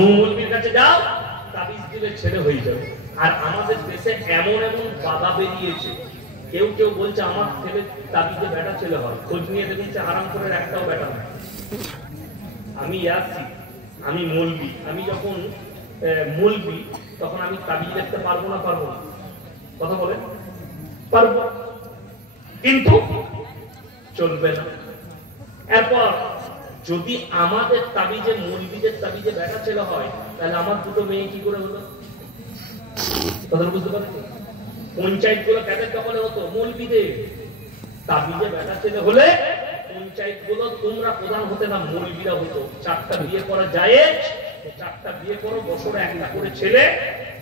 মৌলবীর কাছে যাও, তাবিজ দিলে ছেলে হয়ে যাবে। আর আমাদের দেশে এমন এমন বাবা বেরিয়েছে, কেউ কেউ বলছে আমার ছেলে তাবিজে বেটা ছেলে হয়, খোঁজ নিয়ে দেখেছে হারাম করে একটাও বেটা হয়। আমি আসছি, আমি মৌলবী, আমি যখন মৌলবী তখন আমি তাবিজ দেখতে পারবো না? পারবো না? কথা বলে পারবো, কিন্তু চলবে না। এরপর যদি আমাদের তাবিজে মৌলবীদের তাবিজে বেটা ছেলে হয়, তাহলে আমার দুটো মেয়ে কি করে হলো? কথা বুঝতে পারছি। পঞ্চায়েত গুলো কাদের দখলে হতো? মৌলবীদের। তাবিজে বেটা ছেলে হলে পঞ্চায়েত গুলো তোমরা প্রধান হতে না, মৌলবীরা হতো। 4টা বিয়ে করা যায়, 4টা বিয়ে করো, বছরে একটা করে ছেলে,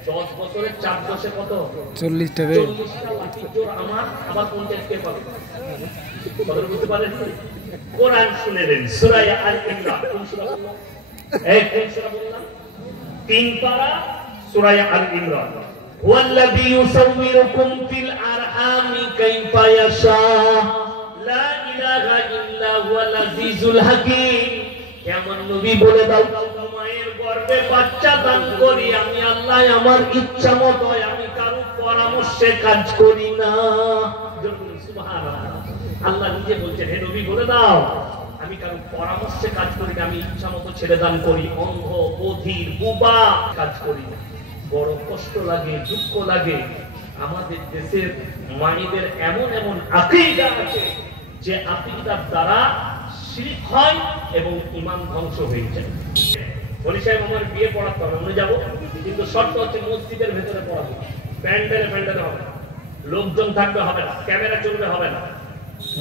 10 বছরে 4 দশে কত? 40টা। 40টা লাঠির জোর আমার। আবার পঞ্চায়েত কে পাবে? কথা বুঝতে পারেন? কোরআন শুনে নেন, সূরা আল-ইমরান। কোন সূরা বললাম? কোন সূরা বললাম? 3 পারা, সূরা আল-ইমরান। ওয়াল্লাযী ইউসাউমিরুকুম ফিল আরহামি কাইফা ইয়াশা, লা ইলাহা ইল্লা হুয়াল আজিজুল হাকীম। কেমন নবী বলে দাও, মায়ের গর্ভে বাচ্চা দান করি আমি আল্লাহ, আমার ইচ্ছা মতো, আমি কারো পরামর্শে কাজ করি না। সুবহানাল্লাহ। আল্লাহ নিজে বলছেন, হে নবী বলে দাও আমি কারো পরামর্শে কাজ করি না, আমি ইচ্ছা মতো ছেড়ে দান করি, অন্ধ বধির বুবা কাজ করি না। বড় কষ্ট লাগে, দুঃখ লাগে। আমাদের দেশের মায়েদের এমন এমন আকীদা আছে যে আকীদার দ্বারা শিরক হয় এবং ঈমান ধ্বংস হয়ে যায়। বলি সাহেব আমার বিয়ে পড়াতে হবে, আমরা যাবো, কিন্তু শর্ত হচ্ছে মসজিদের ভেতরে পড়াবো, প্যান্ডেলে হবে না, লোকজন থাকবে হবে না, ক্যামেরা চলবে হবে না,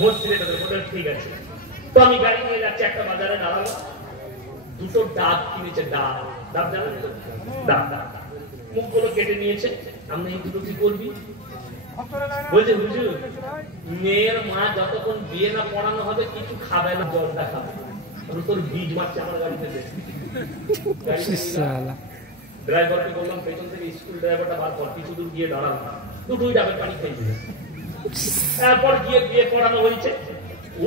মসজিদের ভেতরে। বলে ঠিক আছে। তো আমি গাড়ি নিয়ে যাচ্ছি, একটা বাজারে দাঁড়ালো, দুটো ডাব কিনেছে। ডাব জানেন তো? ডাব মুখগুলো কেটে নিয়েছে। আমি এই দুটো কি করবি? বলছে হুজুর, মেয়ের মা যতক্ষণ বিয়ে না পড়ানো হবে কিছু খাবে না, জলটা খাবে। তোর বীজ মারছে আমার গাড়িতে। ড্রাইভারকে বললাম পেছন থেকে স্কুল ড্রাইভারটা বার কর, কিছু দূর গিয়ে দাঁড়ালাম, দুটোই ডাবের পানি খেয়ে দিল। তারপর গিয়ে বিয়ে পড়ানো হয়েছে,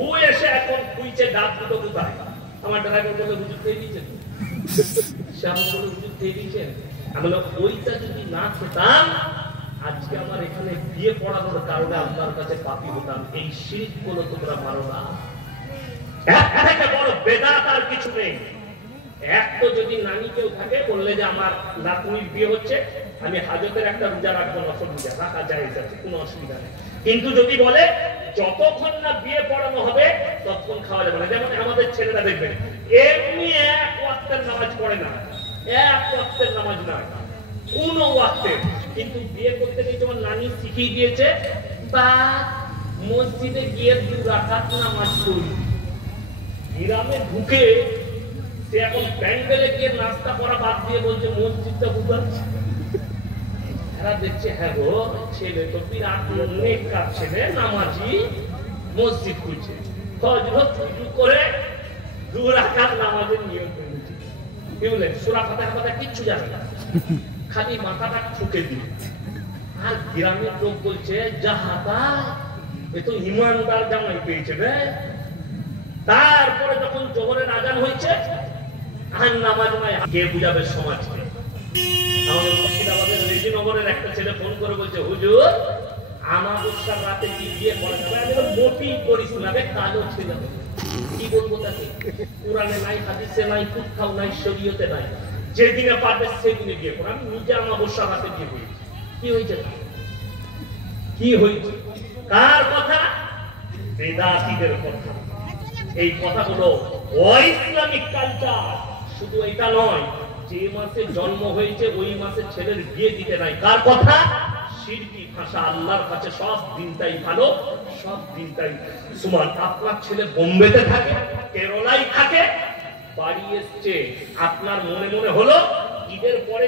ও এসে এখন খুঁজছে ডাব দুটো কোথায়। আমার ড্রাইভার বলে হুজুর খেয়ে দিয়েছেন। সে আমার বলে হুজুর খেয়ে দিয়েছেন। আমি বললাম ওইটা যদি না খেতাম আজকে আমার এখানে বিয়ে পড়ানোর কারণে আপনার কাছে পাপী হতাম। এই শিরক গুলো তোমরা মারো না। একটা বড় বেদাত আর কিছু নেই। এক তো যদি নানি কেউ থাকে বললে যে আমার নাতনির বিয়ে হচ্ছে, আমি হাজতের একটা রোজা রাখবো, নফল রোজা রাখা যায়, কোনো অসুবিধা নেই। কিন্তু যদি বলে যতক্ষণ না বিয়ে পড়ানো হবে ততক্ষণ খাওয়া যাবে না। যেমন আমাদের ছেলেরা দেখবেন এমনি এক ওয়াক্তের নামাজ পড়ে না, এক ওয়াক্তের নামাজ নয়, কোন ওয়াক্তের, কিন্তু বিয়ে করতে গিয়ে তোমার নানি শিখিয়ে দিয়েছে বা মসজিদে গিয়ে 2 রাকাত নামাজ পড়ি। গ্রামে ঢুকে সে এখন প্যান্ডেলে গিয়ে নাস্তা করা বাদ দিয়ে বলছে মসজিদটা কোথায়। এরা দেখছে হ্যাঁ গো, ছেলে তো বিরাট নেককার ছেলে, নামাজি, মসজিদ খুঁজছে, ফজর শুরু করে 2 রাকাত নামাজের নিয়ম করেছে। কি বলেন? সূরা ফাতিহা কিচ্ছু জানে না, খালি মাথাটা ঠুকে দিল। আর গ্রামের লোক বলছে যাহাতা, এ তো ইমানদার জামাই পেয়েছে রে। তারপরে যখন জোহরের আজান হয়েছে আর নামাজ নয়, কে বুঝাবে সমাজকে? আমাদের মুর্শিদাবাদের রেজিনগরের একটা ছেলে ফোন করে বলছে হুজুর আমাবস্যার রাতে কি বিয়ে করা যাবে? আমি বললাম মোটেই করিস না রে, কালো ছেলে। কি বলবো তাকে? কোরআনে নাই, হাদিসে নাই, কুত্থাও নাই, শরীয়তে নাই। যেদিনে পারবে সেদিনে বিয়ে করো। আমি নিজে আমাবস্যার রাতে বিয়ে করেছি। কি হয়েছে? কি হয়েছে? কার কথা? বেদাতীদের কথা। এই কথাগুলো অইসলামিক কালচার। শুধু এটা নয়, যে মাসে জন্ম হয়েছে ওই মাসে ছেলের বিয়ে দিতে নাই। কার কথা? শিরকি ভাষা। আল্লাহর কাছে সব দিনটাই ভালো, সব দিনটাই সমান। আপনার ছেলে বোম্বেতে থাকে, কেরালায় থাকে, বাড়ি এসছে, আপনার মনে মনে হলো ঈদের পরে